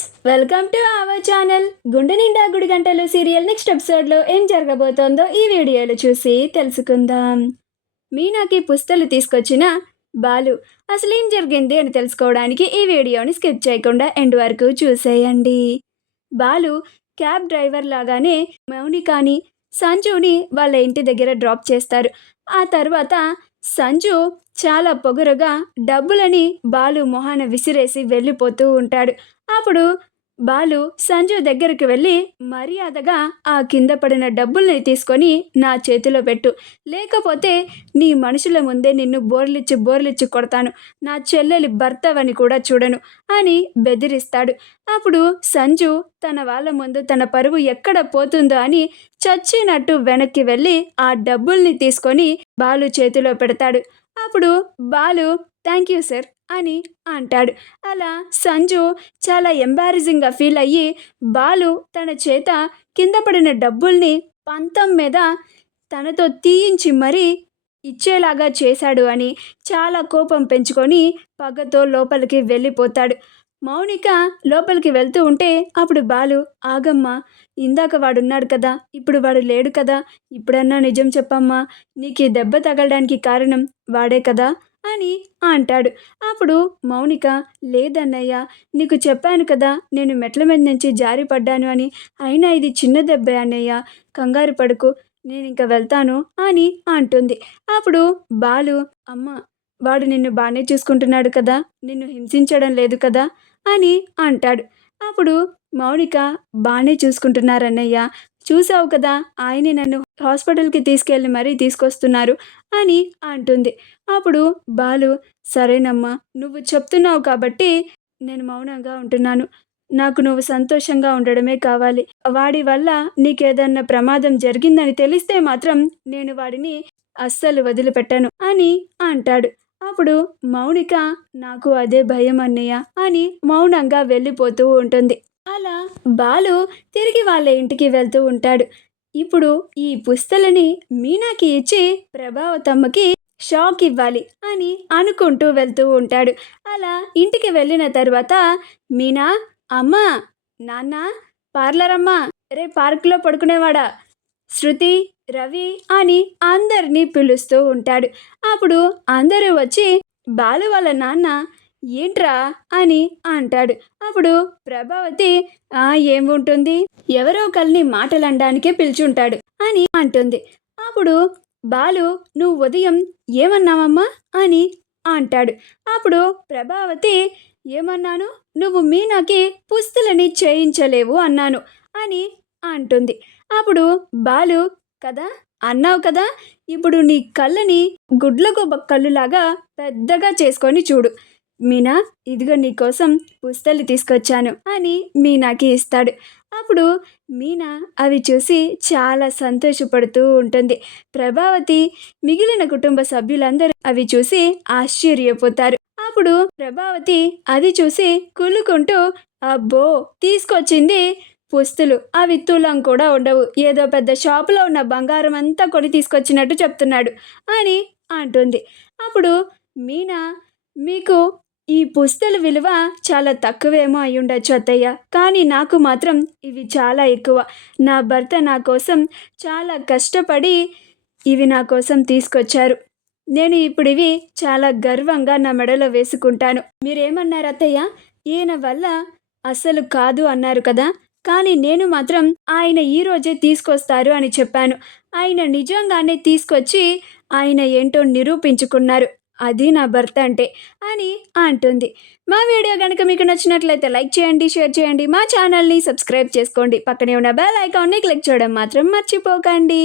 Friends, welcome to our channel. గుండె నిండా గుడి గంటలు సీరియల్ నెక్స్ట్ ఎపిసోడ్లో ఏం జరగబోతోందో ఈ వీడియోలో చూసి తెలుసుకుందాం. మీనాకి పుస్తలు తీసుకొచ్చిన బాలు అసలేం జరిగింది అని తెలుసుకోవడానికి ఈ వీడియోని స్కిప్ చేయకుండా ఎండ్ వరకు చూసేయండి. బాలు క్యాబ్ డ్రైవర్ లాగానే మౌనికాని సంజుని వాళ్ళ ఇంటి దగ్గర డ్రాప్ చేస్తారు. ఆ తర్వాత సంజు చాలా పొగరుగా డబ్బులని బాలు మొహాన విసిరేసి వెళ్ళిపోతూ ఉంటాడు. అప్పుడు బాలు సంజు దగ్గరికి వెళ్ళి మర్యాదగా ఆ కింద పడిన డబ్బుల్ని తీసుకొని నా చేతిలో పెట్టు, లేకపోతే నీ మనుషుల ముందే నిన్ను బోర్లిచ్చి కొడతాను, నా చెల్లెలి భర్తవని కూడా చూడను అని బెదిరిస్తాడు. అప్పుడు సంజు తన వాళ్ళ ముందు తన పరువు ఎక్కడ పోతుందో అని చచ్చినట్టు వెనక్కి వెళ్ళి ఆ డబ్బుల్ని తీసుకొని బాలు చేతిలో పెడతాడు. అప్పుడు బాలు థ్యాంక్ యూ సార్ అని అంటాడు. అలా సంజు చాలా ఎంబారసింగ్గా ఫీల్ అయ్యి బాలు తన చేత కింద పడిన డబ్బుల్ని పంతం మీద తనతో తీయించి మరీ ఇచ్చేలాగా చేశాడు అని చాలా కోపం పెంచుకొని పగతో లోపలికి వెళ్ళిపోతాడు. మౌనిక లోపలికి వెళ్తూ ఉంటే అప్పుడు బాలు ఆగమ్మా, ఇందాక వాడున్నాడు కదా, ఇప్పుడు వాడు లేడు కదా, ఇప్పుడన్నా నిజం చెప్పమ్మా, నీకు ఈ దెబ్బ తగలడానికి కారణం వాడే కదా అని అంటాడు. అప్పుడు మౌనిక లేదన్నయ్య, నీకు చెప్పాను కదా నేను మెట్ల మీద నుంచి జారిపడ్డాను అని, అయినా ఇది చిన్న దెబ్బే అన్నయ్య, కంగారు పడుకు, నేను ఇంకా వెళ్తాను అని అంటుంది. అప్పుడు బాలు అమ్మ, వాడు నిన్ను బాగానే చూసుకుంటున్నాడు కదా, నిన్ను హింసించడం లేదు కదా అని అంటాడు. అప్పుడు మౌనిక బాగానే చూసుకుంటున్నారన్నయ్య, చూసావు కదా ఆయనే నన్ను హాస్పిటల్కి తీసుకెళ్ళి మరీ తీసుకొస్తున్నారు అని అంటుంది. అప్పుడు బాలు సరేనమ్మా, నువ్వు చెప్తున్నావు కాబట్టి నేను మౌనంగా ఉంటున్నాను, నాకు నువ్వు సంతోషంగా ఉండడమే కావాలి, వాడి వల్ల నీకేదన్నా ప్రమాదం జరిగిందని తెలిస్తే మాత్రం నేను వాడిని అస్సలు వదిలిపెట్టను అని అంటాడు. అప్పుడు మౌనిక నాకు అదే భయం అన్నయ్య అని మౌనంగా వెళ్ళిపోతూ ఉంటుంది. అలా బాలు తిరిగి వాళ్ళ ఇంటికి వెళ్తూ ఉంటాడు. ఇప్పుడు ఈ పుస్తలని మీనాకి ఇచ్చి ప్రభావతమ్మకి షాక్ ఇవ్వాలి అని అనుకుంటూ వెళ్తూ ఉంటాడు. అలా ఇంటికి వెళ్ళిన తర్వాత మీనా, అమ్మా, నాన్న, పార్లర్ అమ్మా, రే పార్కులో పడుకునేవాడా, శృతి, రవి అని అందరినీ పిలుస్తూ ఉంటాడు. అప్పుడు అందరూ వచ్చి బాలు వాళ్ళ నాన్న ఏంట్రా అని అంటాడు. అప్పుడు ప్రభావతి ఏముంటుంది, ఎవరో ఒకరిని మాటలనడానికే పిలుచుంటాడు అని అంటుంది. అప్పుడు బాలు నువ్వు ఉదయం ఏమన్నావమ్మా అని అంటాడు. అప్పుడు ప్రభావతి ఏమన్నాను, నువ్వు మీనాకి పుస్తలని చేయించలేవు అన్నాను అని అంటుంది. అప్పుడు బాలు కదా అన్నావు కదా, ఇప్పుడు నీ కళ్ళని గుడ్లకు కళ్ళులాగా పెద్దగా చేసుకొని చూడు, మీనా ఇదిగో నీకోసం పుస్తలు తీసుకొచ్చాను అని మీనాకి ఇస్తాడు. అప్పుడు మీనా అవి చూసి చాలా సంతోషపడుతూ ఉంటుంది. ప్రభావతి మిగిలిన కుటుంబ సభ్యులందరూ అవి చూసి ఆశ్చర్యపోతారు. అప్పుడు ప్రభావతి అది చూసి కుళ్ళుకుంటూ అబ్బో తీసుకొచ్చింది పుస్తులు, అవి తులం కూడా ఉండవు, ఏదో పెద్ద షాపులో ఉన్న బంగారం అంతా కొని తీసుకొచ్చినట్టు చెప్తున్నాడు అని అంటుంది. అప్పుడు మీనా మీకు ఈ పుస్తల విలువ చాలా తక్కువేమో అయి ఉండొచ్చు అత్తయ్య, కానీ నాకు మాత్రం ఇవి చాలా ఎక్కువ, నా భర్త నా కోసం చాలా కష్టపడి ఇవి నా కోసం తీసుకొచ్చారు, నేను ఇప్పుడు ఇవి చాలా గర్వంగా నా మెడలో వేసుకుంటాను. మీరేమన్నారు అత్తయ్య, ఈయన వల్ల అస్సలు కాదు అన్నారు కదా, కానీ నేను మాత్రం ఆయన ఈరోజే తీసుకొస్తారు అని చెప్పాను, ఆయన నిజంగానే తీసుకొచ్చి ఆయన ఏంటో నిరూపించుకున్నారు, అది నా భర్త అంటే అని అంటుంది. మా వీడియో కనుక మీకు నచ్చినట్లయితే లైక్ చేయండి, షేర్ చేయండి, మా ఛానల్ని సబ్స్క్రైబ్ చేసుకోండి, పక్కనే ఉన్న బెల్ ఐకాన్ని క్లిక్ చేయడం మాత్రం మర్చిపోకండి.